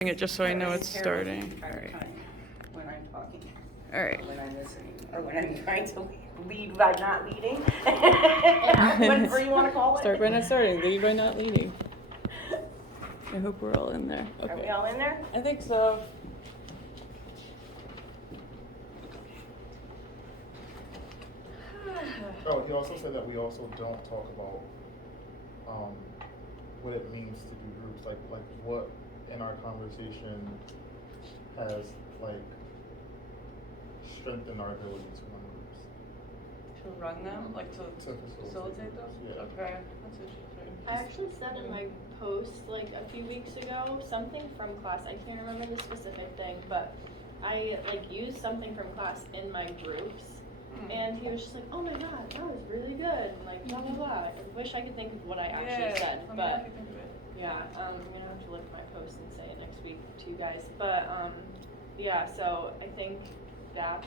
It just so I know it's starting. All right. When I'm talking. All right. Or when I'm listening, or when I'm trying to lead by not leading. Whatever you want to call it. Start by not starting, lead by not leading. I hope we're all in there. Okay. Are we all in there? I think so. Oh, he also said that we also don't talk about what it means to do groups, like what in our conversation has like strengthened our ability to run groups. To run them, like to facilitate them? Yeah. Okay, that's interesting. I actually said in my post like a few weeks ago something from class. I can't remember the specific thing, but I like used something from class in my groups, and he was just like, "Oh my god, that was really good!" And like blah blah blah. I wish I could think of what I actually said, but yeah, I'm gonna have to look at my post and say it next week to you guys. But yeah, so I think that's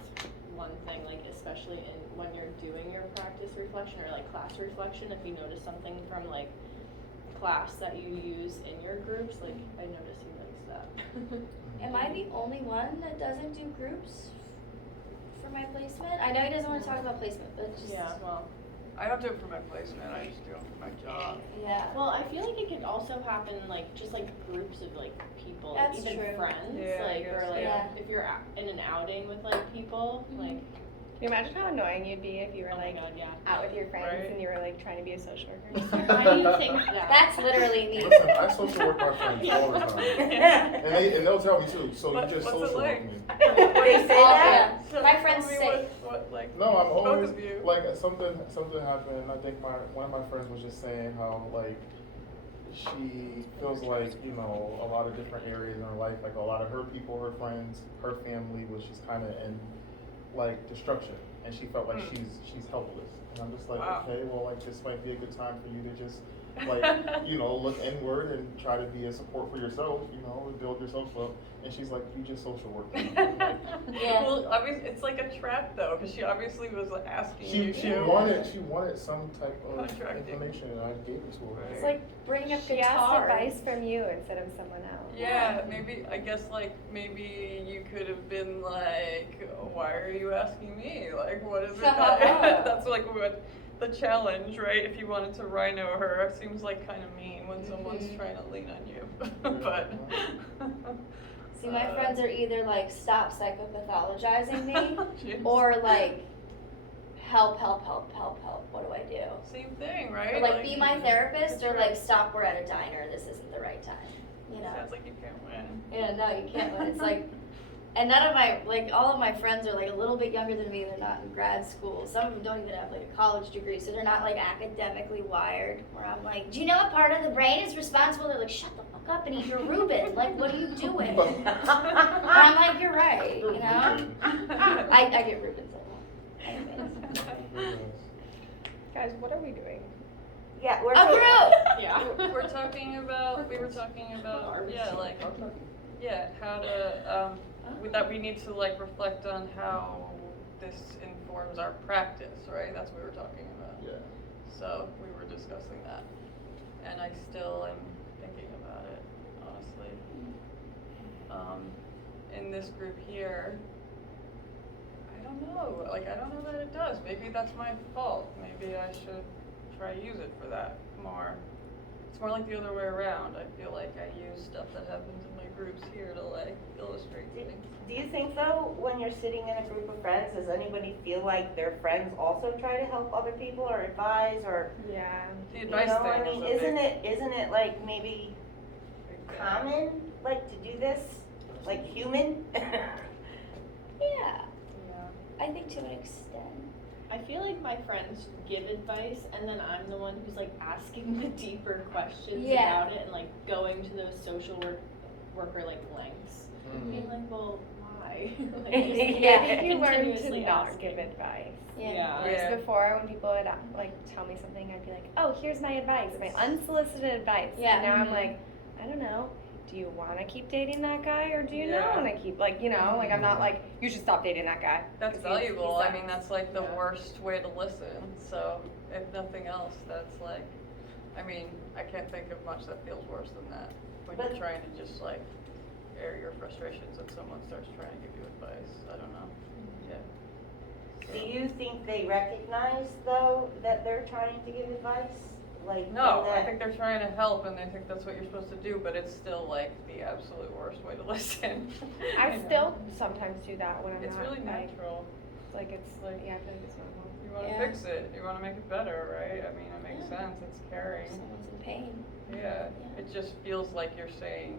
one thing, like especially in when you're doing your practice reflection or like class reflection, if you notice something from like class that you use in your groups, like I noticed he likes that. Am I the only one that doesn't do groups for my placement? I know he doesn't want to talk about placement, but just Yeah, well, I don't do it for my placement, I just do it for my job. yeah. well, I feel like it could also happen like just like groups of like people, like, That's even true. friends, Yeah, I like guess, or like yeah. if you're in an outing with like people, like Can you imagine how annoying you'd be if you were oh my like god, yeah. out with your friends Right. and you were like trying to be a social worker? Why do you think that? That's literally me. Listen, I social work my friends all the time, and they'll tell me too. So What- you just what's it social like? work me. They say that? Yeah. So My tell friends me say. what like, No, I'm both always of you. like something happened. I think one of my friends was just saying how like she feels like, you know, a lot of different areas in her life, like a lot of her people, her friends, her family was just kind of in like destruction, and she felt like she's helpless. And I'm just like, Wow. okay, well, like this might be a good time for you to just like, you know, look inward and try to be a support for yourself, you know, and build yourself up. And she's like, you just social work. Yeah. Well, obviously, it's like a trap though, because she obviously was asking you She to. wanted some type of Contracting. information, and I gave it to her. It's like Bring up she asked guitar. advice from you instead of someone else. Yeah, maybe, I guess like, maybe you could have been like, why are you asking me? Like, what is it that, that's like what the challenge, right? If you wanted to rhino her, it seems like kind of mean when someone's trying to lean on you, but. See, my friends are either like, stop psychopathologizing me, Jeez. or like, help, what do I do? Same thing, right? Or like, be my therapist, that's or right. like, stop, we're at a diner, this isn't the right time, you know? Sounds like you can't win. Yeah, no, you can't win. It's like, and none of my, like, all of my friends are like a little bit younger than me. They're not in grad school. Some of them don't even have like a college degree, so they're not like academically wired. Where I'm like, do you know what part of the brain is responsible? They're like, shut the fuck up and eat your Reuben. Like, what are you doing? And I'm like, you're right, you know? I get Reubens a lot. Guys, what are we doing? Yeah, we're A group! Yeah. We're talking about, yeah, like, yeah, how to, that we need to like reflect on how this informs our practice, right? That's what we were talking about. Yeah. So we were discussing that, and I still am thinking about it, honestly. In this group here, I don't know, like, I don't know that it does. Maybe that's my fault. Maybe I should try to use it for that more. It's more like the other way around. I feel like I use stuff that happens in my groups here to like illustrate things. Do you think though, when you're sitting in a group of friends, does anybody feel like their friends also try to help other people or advise or? Yeah. The You advice know, thing I mean, is a isn't it like maybe common, like to do this, like human? Yeah, Yeah. I think to an extent. I feel like my friends give advice, and then I'm the one who's like asking the deeper questions Yeah. about it, and like going to those social worker like lengths, being like, well, why? Like, just Yeah. I think you learn to continuously not asking. give advice. Yeah. Yeah. Whereas before, when people would like tell me something, I'd be like, "Oh, here's my advice, my unsolicited advice." Yeah. And now I'm like, I don't know. Do you want to keep dating that guy, or do you Yeah. not want to keep, like, you know, like I'm not like you should stop dating that guy. That's 'cause he's- valuable. he I mean, that's like the Yeah. worst way to listen. So if nothing else, that's like, I mean, I can't think of much that feels worse than that when But- you're trying to just like frustrations when someone starts trying to give you advice. I don't know. Yeah. Do you think they recognize though that they're trying to give advice? Like No, in I that- think they're trying to help and they think that's what you're supposed to do, but it's still like the absolute worst way to listen. I You know? still sometimes do that when I'm It's not, really like, natural. it's like, yeah, I feel like it's normal. You wanna Yeah. fix it, you wanna make it better, right? I mean, it makes Yeah. sense, it's caring. Someone's in pain. Yeah, Yeah. it just feels like you're saying,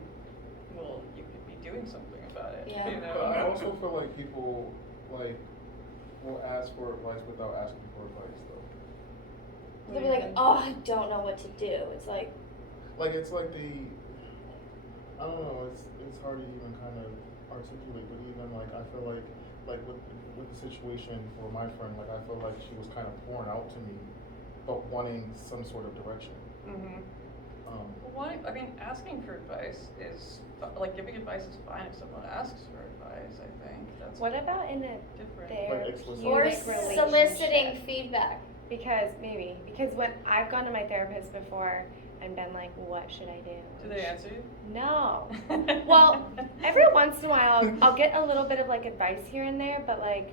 well, you could be doing something about it, Yeah. you know? But I also feel like people, like, will ask for advice without asking for advice, though. They'll be like, oh, I don't know what to do. It's like, Like, it's like I don't know, it's hard to even kind of articulate, but even, like, I feel like with the situation for my friend, like, I feel like she was kind of pouring out to me, but wanting some sort of direction. Mm-hmm. I mean, asking for advice is, like, giving advice is fine if someone asks for advice, I think, that's What about in a different. Like explicit. or therapeutic relationship? soliciting feedback. Because when I've gone to my therapist before and been like, what should I do? Do they answer you? No. Well, every once in a while, I'll get a little bit of like advice here and there, but like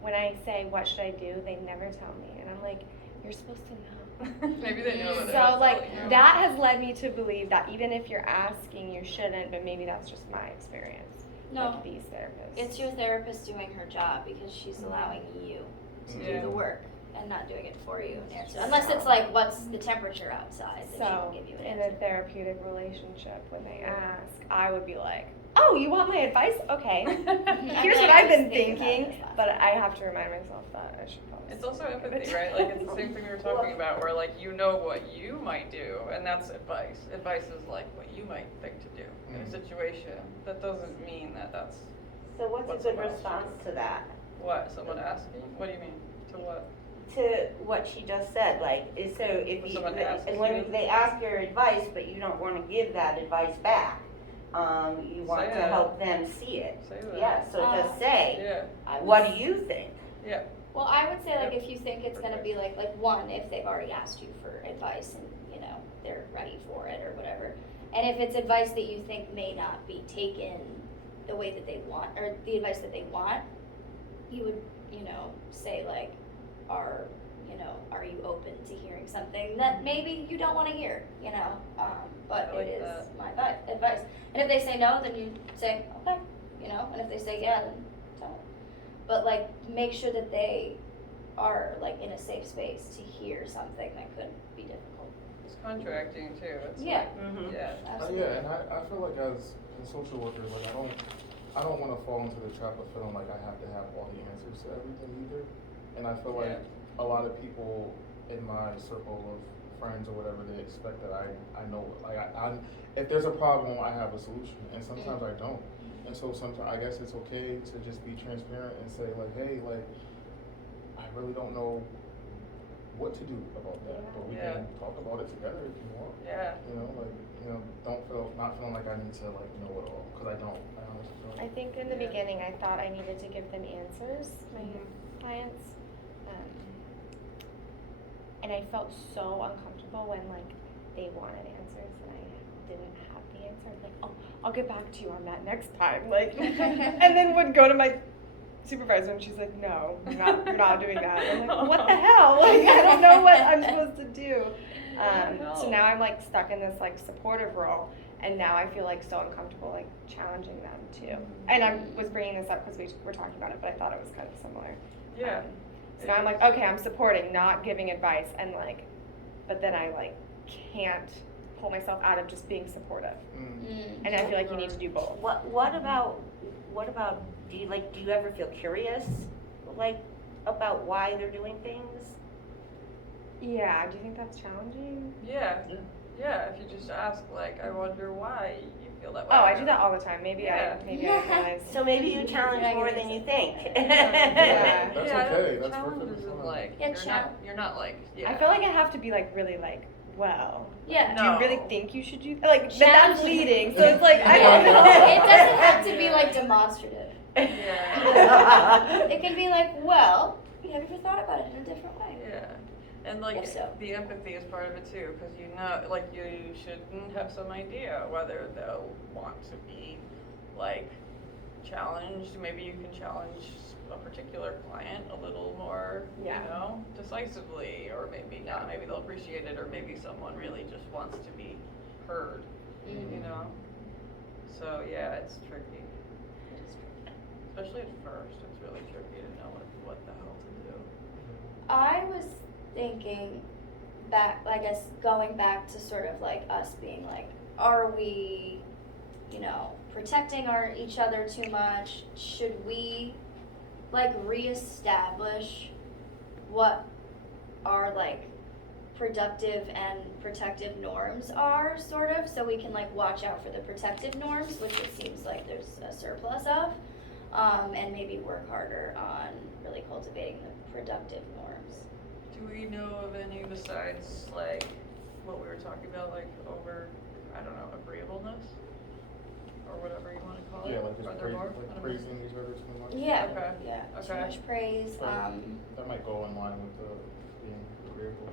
when I say, what should I do? They never tell me. And I'm like, you're supposed to know. Maybe they know, but they're So not like telling you. that has led me to believe that even if you're asking, you shouldn't, but maybe that's just my experience No. with these therapists. It's your therapist doing her job because she's allowing you to Yeah. do the work and not doing it for you and answer. Unless it's like, what's the temperature outside? Then she So, will give you an in a answer. therapeutic relationship, when they ask, I would be like, oh, you want my advice? Okay. Here's what I've been thinking, but I have to remind myself that I should probably. It's also stick with empathy, it. right? Like, it's the same thing we were talking about, where like, you know what you might do, and that's advice. Advice is like what you might think to do in a Mm. situation. That doesn't mean that that's So what's What's a good the question? response to that? what, someone asking? What do you mean? To what? To what she just said, like, so if When you, someone asks and when you? they ask your advice, but you don't wanna give that advice back, you want Say to that. help them see it. Say that. Yeah, so just say, Yeah, I would what s- do you think? yeah. Well, I would say like if you think it's gonna be like one, if they've already asked you for advice and, you know, they're ready for it or whatever. And if it's advice that you think may not be taken the way that they want, or the advice that they want, you would, you know, say like, are you open to hearing something that maybe you don't wanna hear, you know? But I like it is that. my advice. And if they say no, then you say, okay, you know, and if they say yeah, then tell them. But like, make sure that they are like in a safe space to hear something that could be difficult. It's contracting too. It's Yeah. like, Mm-hmm. yeah. Absolutely. Yeah, and I feel like as a social worker, like I don't want to fall into the trap of feeling like I have to have all the answers to everything either. And I feel like a lot of people in my circle of friends or whatever, they expect that I know it. Like I if there's a problem, I have a solution, and sometimes I don't. And so sometimes I guess it's okay to just be transparent and say like, hey, like I really don't know what to do about that, but we Yeah. can talk about it together if you want. Yeah. Not feeling like I need to like know it all, because I don't. I honestly don't. I think in the Yeah. beginning I thought I needed to give them answers, my Mhm. clients. And I felt so uncomfortable when like they wanted answers and I didn't have the answer. I'm like, oh, I'll get back to you on that next time. Like, and then would go to my supervisor and she's like, no, you're not doing that. I'm like, what the hell? Like, I don't know what I'm supposed to do. So now I'm like stuck in this like supportive role, and now I feel like so uncomfortable like challenging them too. And I was bringing this up because we were talking about it, but I thought it was kind of similar. Yeah. So now I'm like, okay, I'm supporting, not giving advice, and like, but then I like can't pull myself out of just being supportive, and I feel like you need to do both. What about, do you ever feel curious, like, about why they're doing things? Yeah, do you think that's challenging? Yeah. Yeah. Yeah. If you just ask, like, I wonder why you feel that way. Oh, I do that all the time. Maybe Yeah. I realize. So maybe you challenge Yeah, I more guess than so. you think. Yeah. That's yeah, okay. That's challenge perfectly isn't fine. like Yeah, you're not like I feel like I have to be like really like, well, Yeah. do you really No. think you should do that? Like, but Challenge- that's leading, so it's like I don't Yeah. know. It doesn't have to be like demonstrative. Yeah. It can be like, well, you have you ever thought about it in a different way? Yeah. And like If so. the empathy is part of it too, because you know, like you shouldn't have some idea whether they'll want to be like challenged, maybe you can challenge a particular client a little more, Yeah. you know, decisively, or maybe not, maybe they'll appreciate it, or maybe someone really just wants to be heard, you know? So, yeah, it's tricky. Especially at first, it's really tricky to know what the hell to do. I was thinking back, I guess, going back to sort of like us being like, are we, you know, protecting each other too much? Should we like reestablish what our like productive and protective norms are, sort of, so we can like watch out for the protective norms, which it seems like there's a surplus of, and maybe work harder on really cultivating the productive norms. Do we know of any besides, like, what we were talking about, like, over, I don't know, agreeableness? Or whatever you wanna call it? Yeah, like just Are there more? I don't know. praising each other too much. Yeah, Okay. yeah, too Okay. much praise, That might go in line with the being agreeable.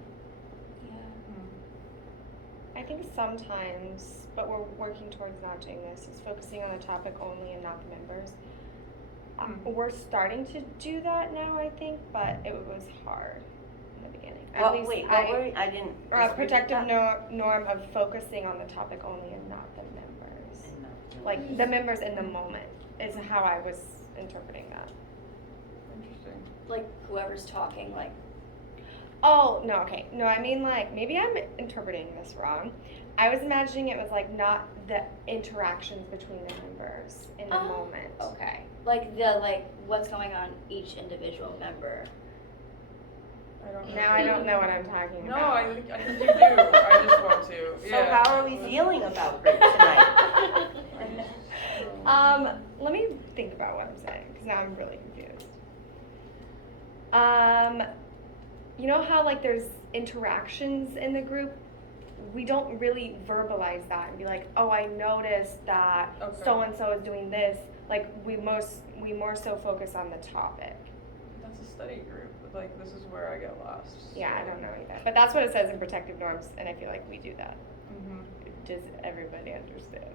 yeah. I think sometimes, but we're working towards not doing this, is focusing on the topic only and not the members. We're starting to do that now, I think, but it was hard in the beginning. At least I didn't. or a protective norm of focusing on the topic only and not the members. Like the members in the moment is how I was interpreting that. Interesting. Like whoever's talking, like, Oh, no, okay. No, I mean like, maybe I'm interpreting this wrong. I was imagining it was like not the interactions between the members in the moment. okay, like the, like, what's going on each individual member. I don't know. Now I don't know what I'm talking No, about. I think you do, I just want to, So yeah. how are we feeling about group tonight? Let me think about what I'm saying, because now I'm really confused. You know how like there's interactions in the group? We don't really verbalize that and be like, oh, I noticed that Okay. so-and-so is doing this. Like we more so focus on the topic. That's a study group, but like, this is where I get lost. Yeah, I so. don't know either. But that's what it says in protective norms, and I feel like we do that. Mhm. Does everybody understand?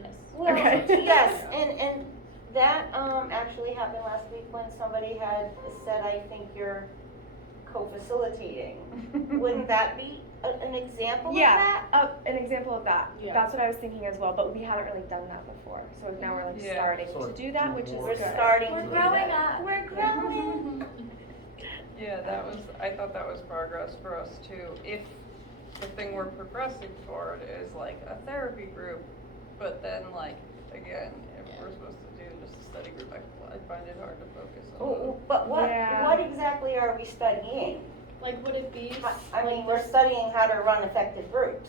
Yes. Well, Okay. yes, and that actually happened last week when somebody had said, I think you're co-facilitating. Wouldn't that be an example of Yeah, that? an example of that. Yeah. That's what I was thinking as well, but we haven't really done that before. So now we're like Yeah. starting So to do that, which is we're We're good. starting We're to do growing that. up. We're growing. Yeah, I thought that was progress for us too. If the thing we're progressing toward is like a therapy group, but then like, again, if we're supposed to do just a study group, I find it hard to focus on. Oh, but what Yeah. exactly are we studying? Like, would it be, I mean, like, we're studying how to run effective groups.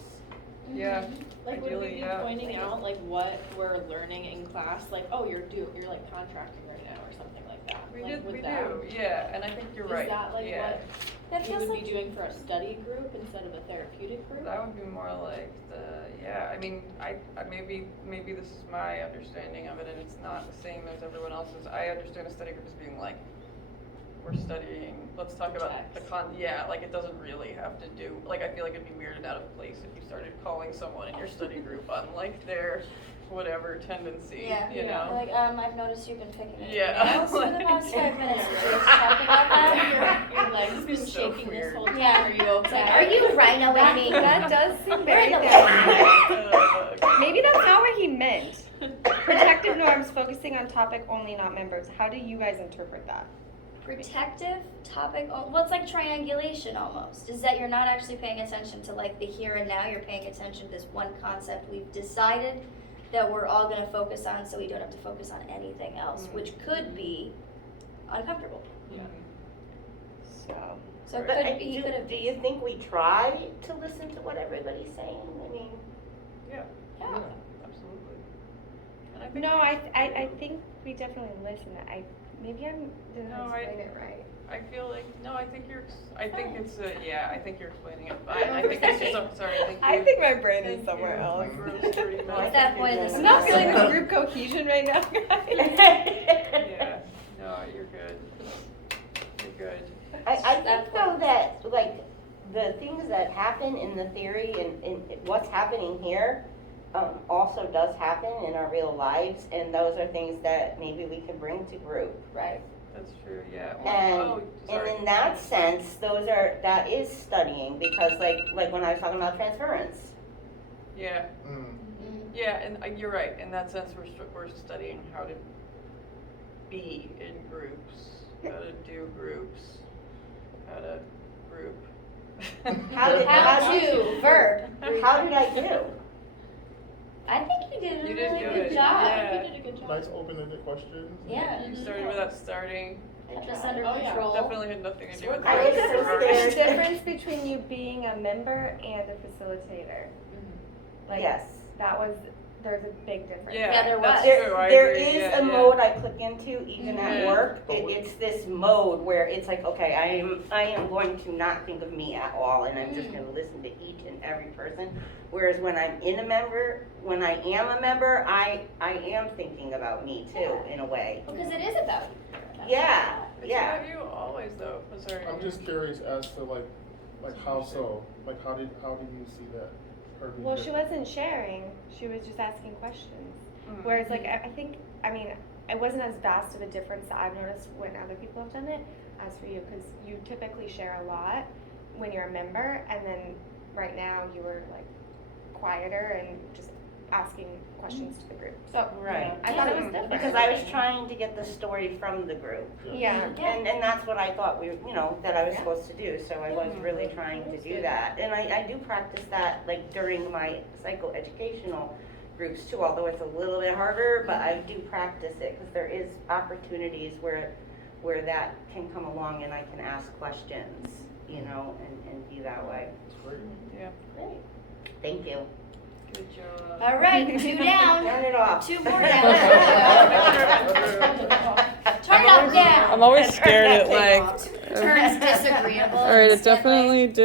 Yeah, like, would we ideally, be yeah. pointing out, like, what we're learning in class? Like, oh, you're like contracting right now, or something like that. We Like, would do, that- yeah, and I think you're right, Is that like yeah. what That we feels would like be doing for a study group instead of a therapeutic group? That would be more like I mean, I maybe this is my understanding of it, and it's not the same as everyone else's. I understand a study group as being like, we're studying, let's talk about the like it doesn't really have to do, like I feel like it'd be weird and out of place if you started calling someone in your study group on like their whatever tendency, Yeah. you Yeah. know? like, I've noticed you've been picking up Yeah. nails for the past 5 minutes. Would you just talk about that? Your legs been So shaking weird. this whole time. Yeah. Are you It's okay? like, are you rhinoing me? That does seem very We're in the therapeutic. Maybe that's not what he meant. Protective norms focusing on topic only, not members. How do you guys interpret that? Protective topic, well, it's like triangulation almost, is that you're not actually paying attention to like the here and now, you're paying attention to this one concept we've decided that we're all gonna focus on, so we don't have to focus on anything else, which could be uncomfortable. Yeah. So, So it But could be, do you think we try to listen to what everybody's saying? I mean, Yeah, yeah. absolutely. And I think no, I think we definitely listen. Maybe I didn't No, explain it right. I feel like, no, I think I think it's I think you're explaining it fine. I think it's just, I'm sorry, thank you. I think my brain Thank is somewhere you. else. My gross dirty mouth. At that point in the I'm not feeling semester. this group cohesion right now, guys. Yeah, no, you're good. You're good. I think though that, like, the things that happen in the theory and what's happening here, also does happen in our real lives, and those are things that maybe we could bring to group. Right. That's true, yeah. And, Oh, sorry. and in that sense, that is studying, because like when I was talking about transference. Yeah, Mm. yeah, and you're right, in that sense, we're studying how to be in groups, how to do groups, how to group. How did- How to, verb. How did I do? I think you did a You did really good, good job. yeah. You did a good job. Nice open-ended questions. Yeah. You started without starting, Got this under Oh, yeah. control. definitely had nothing to do with I the was rest so of our- scared. There's a difference between you being a member and a facilitator. Like, Yes. there's a big difference. Yeah, there that's was. true, I There agree, is yeah, a yeah. mode I click into even at Mhm. work. But what- It's this mode where it's like, okay, I am going to not think of me at all, and I'm just gonna listen to each and every person. Whereas when I am a member, I am thinking about me too, in a way. Because it is about you. Yeah, It's yeah. about you always though, I'm sorry. I'm just curious as to like how so? Like how do you see that? Her being Well, she different? wasn't sharing. She was just asking questions. Mm. Whereas, like, I think, I mean, it wasn't as vast of a difference that I've noticed when other people have done it as for you, because you typically share a lot when you're a member, and then right now you were like quieter and just asking questions to the group. So Right. I thought it was different. Because I was trying to get the story from the group. Yeah. Yeah. And that's what I thought that I was supposed to do, so I was Mhm. really trying to do that. And I do practice that, like, during my psychoeducational groups too, although it's a little bit harder, but I do practice it, because there is opportunities where that can come along and I can ask questions, and be that way. It's great. Yeah, Great. Thank you. good job. All right, 2 down. Turn it off. 2 more down. Turn it up down. I'm always Turn that scared it thing like. off. Turns disagreeable. Alright, it instead, like- definitely did